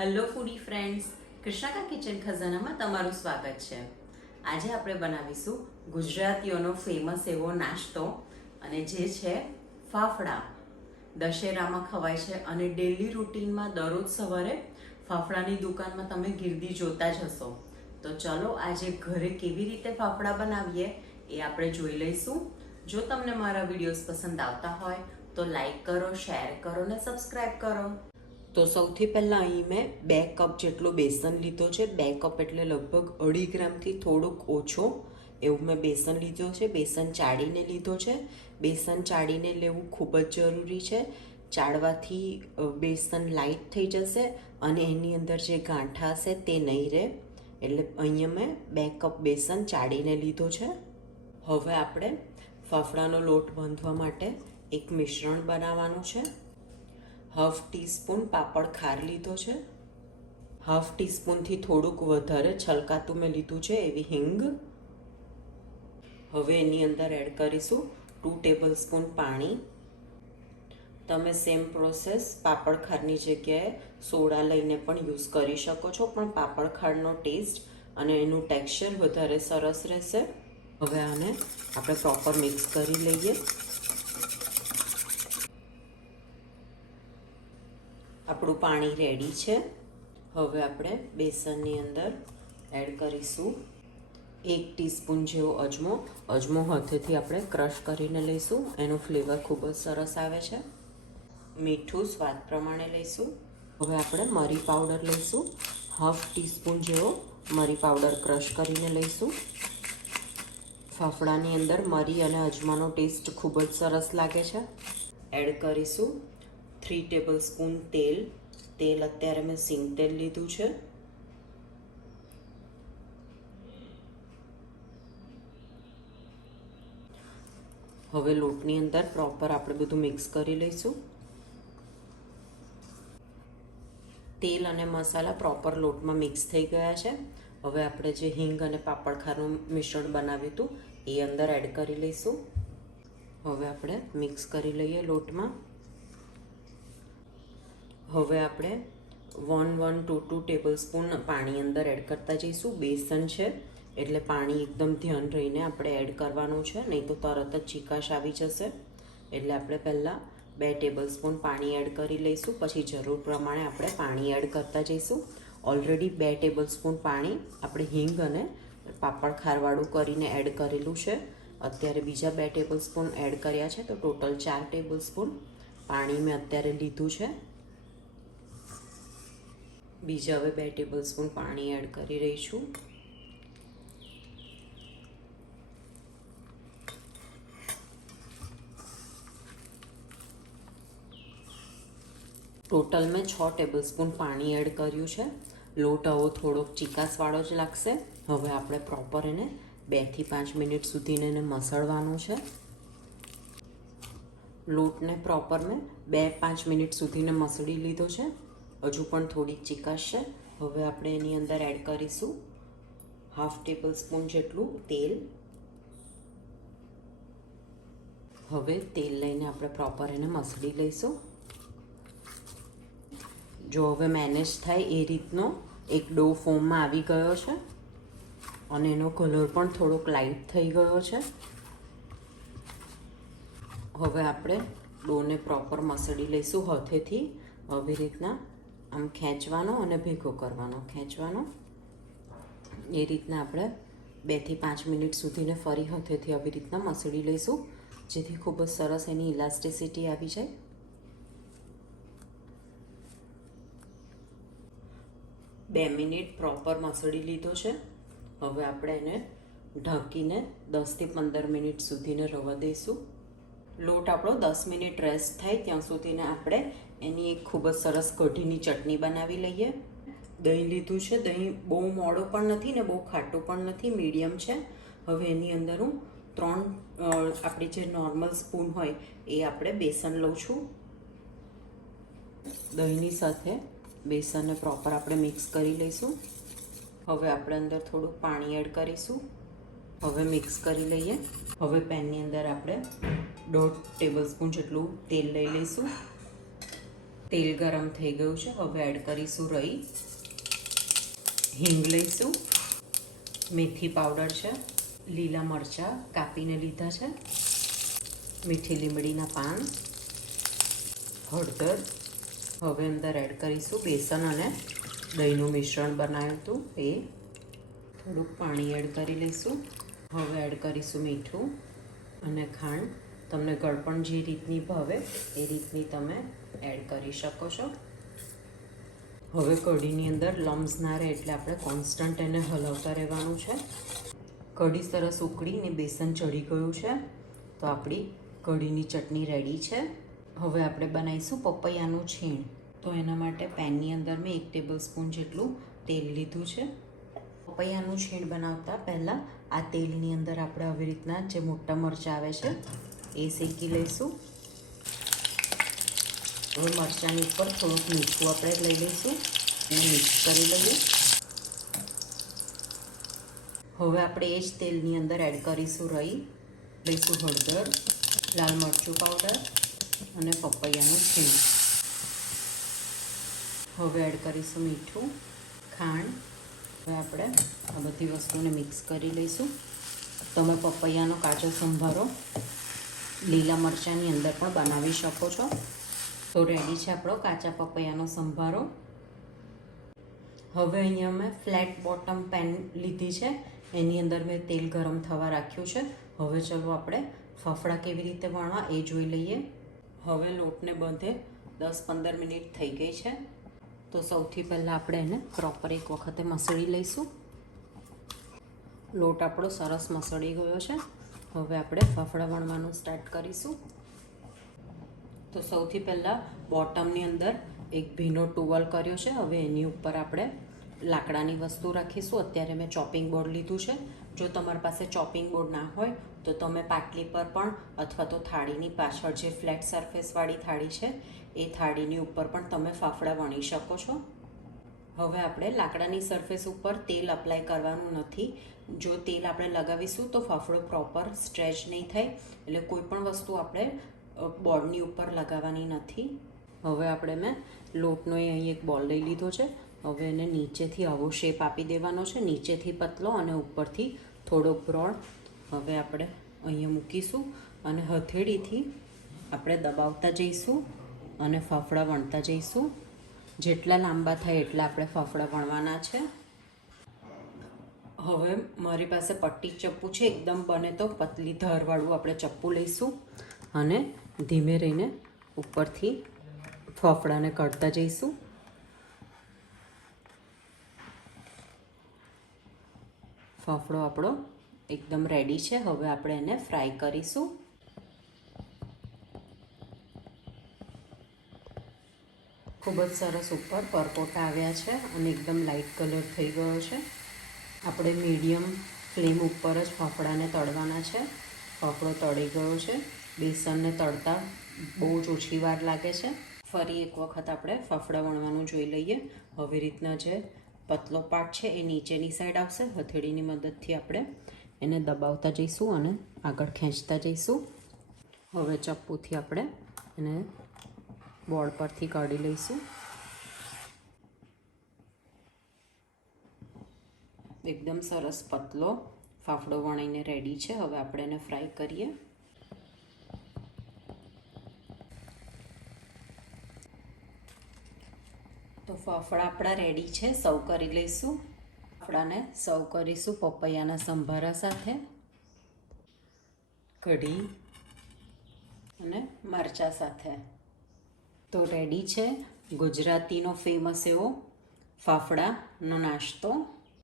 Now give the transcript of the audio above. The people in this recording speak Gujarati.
હેલો ફૂડી ફ્રેન્ડ્સ, કૃષ્ણાકા કિચન ખજાનામાં તમારું સ્વાગત છે. આજે આપણે બનાવીશું ગુજરાતીઓનો ફેમસ એવો નાસ્તો, અને જે છે ફાફડા. દશેરામાં ખવાય છે અને ડેલી રૂટીનમાં દરરોજ સવારે ફાફડાની દુકાનમાં તમે ગીરદી જોતા જ હશો. તો ચલો આજે ઘરે કેવી રીતે ફાફડા બનાવીએ એ આપણે જોઈ લઈશું. જો તમને મારા વિડીયોઝ પસંદ આવતા હોય તો લાઈક કરો, શેર કરો ને સબસ્ક્રાઈબ કરો. તો સૌથી પહેલાં અહીં મેં 2 કપ જેટલો બેસન લીધો છે. 2 કપ એટલે લગભગ 2.5 ગ્રામથી થોડુંક ઓછો એવું મેં બેસન લીધો છે. બેસન ચાળીને લીધો છે. બેસન ચાળીને લેવું ખૂબ જ જરૂરી છે. ચાળવાથી બેસન લાઇટ થઈ જશે અને એની અંદર જે ગાંઠા હશે તે નહીં રહે. એટલે અહીંયા મેં 2 કપ બેસન ચાળીને લીધો છે. હવે આપણે ફાફડાનો લોટ બાંધવા માટે એક મિશ્રણ બનાવવાનું છે. 1/2 ટીસ્પૂન પાપડ ખાર લીધો છે. 1/2 ટીસ્પૂનથી થોડુંક વધારે છલકાતું મેં લીધું છે એવી હિંગ. હવે એની અંદર એડ કરીશું 2 ટેબલ સ્પૂન પાણી. તમે સેમ પ્રોસેસ પાપડ ખારની જગ્યાએ સોડા લઈને પણ યુઝ કરી શકો છો, પણ પાપડ ખારનો ટેસ્ટ અને એનું ટેક્સચર વધારે સરસ રહેશે. હવે આને આપણે પ્રોપર મિક્સ કરી લઈએ. આપણું પાણી રેડી છે. હવે આપણે બેસનની અંદર એડ કરીશું 1 ટીસ્પૂન જેવો અજમો. અજમો હાથેથી આપણે ક્રશ કરીને લઈશું, એનો ફ્લેવર ખૂબ જ સરસ આવે છે. મીઠું સ્વાદ પ્રમાણે લઈશું. હવે આપણે મરી પાવડર લઈશું. 1/2 ટીસ્પૂન જેવો મરી પાવડર ક્રશ કરીને લઈશું. ફાફડાની અંદર મરી અને અજમાનો ટેસ્ટ ખૂબ જ સરસ લાગે છે. એડ કરીશું 3 ટેબલ સ્પૂન તેલ. તેલ અત્યારે મેં સિંગ તેલ લીધું છે. હવે લોટની અંદર પ્રોપર આપણે બધું મિક્સ કરી લઈશું. તેલ અને મસાલા પ્રોપર લોટમાં મિક્સ થઈ ગયા છે. હવે આપણે જે હિંગ અને પાપડ ખારનું મિશ્રણ બનાવ્યું હતું એ અંદર એડ કરી લઈશું. હવે આપણે મિક્સ કરી લઈએ લોટમાં. હવે આપણે 1-2 ટેબલ સ્પૂન પાણી અંદર એડ કરતા જઈશું. બેસન છે એટલે પાણી એકદમ ધ્યાન રહીને આપણે એડ કરવાનું છે, નહીં તો તરત જ ચીકાશ આવી જશે. એટલે આપણે પહેલાં 2 ટેબલ સ્પૂન પાણી એડ કરી લઈશું, પછી જરૂર પ્રમાણે આપણે પાણી એડ કરતા જઈશું. ઓલરેડી 2 ટેબલ સ્પૂન પાણી આપણે હિંગ અને પાપડ ખારવાળું કરીને એડ કરેલું છે. અત્યારે બીજા 2 ટેબલ સ્પૂન એડ કર્યા છે, તો ટોટલ 4 ટેબલ સ્પૂન પાણી મેં અત્યારે લીધું છે. બીજા હવે 2 ટેબલ સ્પૂન પાણી એડ કરી રહી છું. ટોટલ મેં 6 ટેબલ સ્પૂન પાણી એડ કર્યું છે. લોટ આવો થોડોક ચીકાસવાળો જ લાગશે. હવે આપણે પ્રોપર એને 2 થી 5 મિનિટ સુધીને એને મસળવાનું છે. લોટને પ્રોપર મેં 2-5 મિનિટ સુધીને મસળી લીધો છે. હજુ પણ થોડીક ચીકાશ છે. હવે આપણે એની અંદર એડ કરીશું 1/2 ટેબલ સ્પૂન જેટલું તેલ. હવે તેલ લઈને આપણે પ્રોપર એને મસળી લઈશું. જો હવે મેનેજ થાય એ રીતનો એક ડો ફોર્મમાં આવી ગયો છે અને એનો કલર પણ થોડોક લાઇટ થઈ ગયો છે. હવે આપણે ડોને પ્રોપર મસળી લઈશું હાથેથી. આવી રીતના આમ ખેંચવાનો અને ભેગો કરવાનો, ખેંચવાનો. એ રીતના આપણે 2 થી 5 મિનિટ સુધીને ફરી હાથેથી આવી રીતના મસળી લઈશું, જેથી ખૂબ જ સરસ એની ઇલાસ્ટિસિટી આવી જાય. બે મિનિટ પ્રોપર મસળી લીધો છે. હવે આપણે એને ઢાંકીને 10 થી 15 મિનિટ સુધીને રવા દઈશું. લોટ આપણો 10 મિનિટ રેસ્ટ થાય ત્યાં સુધીને આપણે એની એક ખૂબ જ સરસ કઢીની ચટણી બનાવી લઈએ. દહીં લીધું છે. દહીં બહુ મોડું પણ નથી ને બહુ ખાટું પણ નથી, મીડિયમ છે. હવે એની અંદર હું 3 આપણી જે નોર્મલ સ્પૂન હોય એ આપણે બેસન લઉં છું. દહીંની સાથે બેસનને પ્રોપર આપણે મિક્સ કરી લઈશું. હવે આપણે અંદર થોડુંક પાણી એડ કરીશું. હવે મિક્સ કરી લઈએ. હવે પેનની અંદર આપણે 1.5 ટેબલ સ્પૂન જેટલું તેલ લઈ લઈશું. તેલ ગરમ થઈ ગયું છે. હવે એડ કરીશું રઈ, હિંગ લઈશું, મેથી પાવડર છે, લીલા મરચાં કાપીને લીધા છે, મીઠી લીમડીના પાન, હળદર. હવે અંદર એડ કરીશું બેસન અને દહીંનું મિશ્રણ બનાવ્યું હતું એ. થોડુંક પાણી એડ કરી લઈશું. હવે એડ કરીશું મીઠું અને ખાંડ. તમને ગળપણ જે રીતની ભાવે એ રીતની તમે એડ કરી શકો છો. હવે કઢીની અંદર લમ્સ ના રહે એટલે આપણે કોન્સ્ટન્ટ એને હલાવતા રહેવાનું છે. કઢી સરસ ઉકળીને બેસન ચડી ગયું છે તો આપણી કઢીની ચટણી રેડી છે. હવે આપણે બનાવીશું પપૈયાનું છીણ. તો એના માટે પેનની અંદર મેં 1 ટેબલ સ્પૂન જેટલું તેલ લીધું છે. પપૈયાનું છીણ બનાવતા પહેલાં આ તેલની અંદર આપણે આવી રીતના જે મોટા મરચાં આવે છે એ શેકી લઈશું. હવે મરચાંની ઉપર થોડુંક મીઠું આપણે લઈ લઈશું અને મિક્સ કરી લઈએ. હવે આપણે એ જ તેલની અંદર એડ કરીશું રઈ, લઈશું હળદર, લાલ મરચું પાવડર અને પપૈયાનું છીણ. હવે એડ કરીશું મીઠું, ખાંડ. હવે આપણે આ બધી વસ્તુને મિક્સ કરી લઈશું. તમે પપૈયાનો કાચો સંભારો લીલા મરચાંની અંદર પણ બનાવી શકો છો. તો રેડી છે આપણો કાચા પપૈયાનો સંભારો. હવે અહીંયા મેં ફ્લેટ બોટમ પેન લીધી છે, એની અંદર મેં તેલ ગરમ થવા રાખ્યું છે. હવે ચલો આપણે ફાફડા કેવી રીતે વણવા એ જોઈ લઈએ. હવે લોટને બધે 10-15 મિનિટ થઈ ગઈ છે. તો સૌથી પહેલાં આપણે એને પ્રોપર એક વખતે મસળી લઈશું. લોટ આપણો સરસ મસળી ગયો છે. હવે આપણે ફાફડા વણવાનું સ્ટાર્ટ કરીશું. તો સૌથી પહેલાં બોટમની અંદર એક ભીનો ટુવાલ કર્યો છે. હવે એની ઉપર આપણે લાકડાની વસ્તુ રાખીશું. અત્યારે મેં ચોપિંગ બોર્ડ લીધું છે. જો તમારી પાસે ચોપિંગ બોર્ડ ના હોય તો તમે પાટલી પર પણ અથવા તો થાળીની પાછળ જે ફ્લેટ સરફેસવાળી થાળી છે એ થાળીની ઉપર પણ તમે ફાફડા વણી શકો છો. હવે આપણે લાકડાની સરફેસ ઉપર તેલ અપ્લાય કરવાનું નથી. જો તેલ આપણે લગાવીશું તો ફાફડો પ્રોપર સ્ટ્રેચ નહીં થાય, એટલે કોઈ પણ વસ્તુ આપણે બોર્ડની ઉપર લગાવવાની નથી. હવે આપણે મેં લોટનો અહીં એક બોલ લઈ લીધો છે. હવે એને નીચેથી આવો શેપ આપી દેવાનો છે, નીચેથી પતલો અને ઉપરથી થોડો બ્રોડ. હવે આપણે અહીંયા મૂકીશું અને હથેળીથી આપણે દબાવતા જઈશું અને ફાફડા વણતા જઈશું. જેટલા લાંબા થાય એટલા આપણે ફાફડા વણવાના છે. હવે મારી પાસે પટ્ટી ચપ્પુ છે, એકદમ બને તો પતલી ધારવાળું આપણે ચપ્પુ લઈશું અને ધીમે રહીને ઉપરથી ફાફડાને કાઢતા જઈશું. ફાફડો આપણો એકદમ રેડી છે. હવે આપણે એને ફ્રાય કરીશું. ખૂબ જ સરસ ઉપર પરપોટા આવ્યા છે અને એકદમ લાઇટ કલર થઈ ગયો છે. આપણે મીડિયમ ફ્લેમ ઉપર જ ફાફડાને તળવાના છે. ફાફડો તળી ગયો છે. બેસનને તળતા બહુ જ ઓછી વાર લાગે છે. ફરી એક વખત આપણે ફાફડા વણવાનું જોઈ લઈએ. હવે રીતના જે પતલો પાર્ટ છે એ નીચેની સાઈડ આવશે. હથેળીની મદદથી આપણે એને દબાવતા જઈશું અને આગળ ખેંચતા જઈશું. હવે ચપ્પુથી આપણે એને બોર્ડ પરથી કાઢી લઈશું. એકદમ સરસ પતલો ફાફડો વણીને રેડી છે. હવે આપણે એને ફ્રાય કરીએ. તો ફાફડા આપણા રેડી છે. સર્વ કરી લઈશું. ફાફડાને સર્વ કરીશું પપૈયાના સંભારા સાથે, કઢી અને મરચાં સાથે. તો રેડી છે ગુજરાતીનો ફેમસ એવો ફાફડાનો નાસ્તો.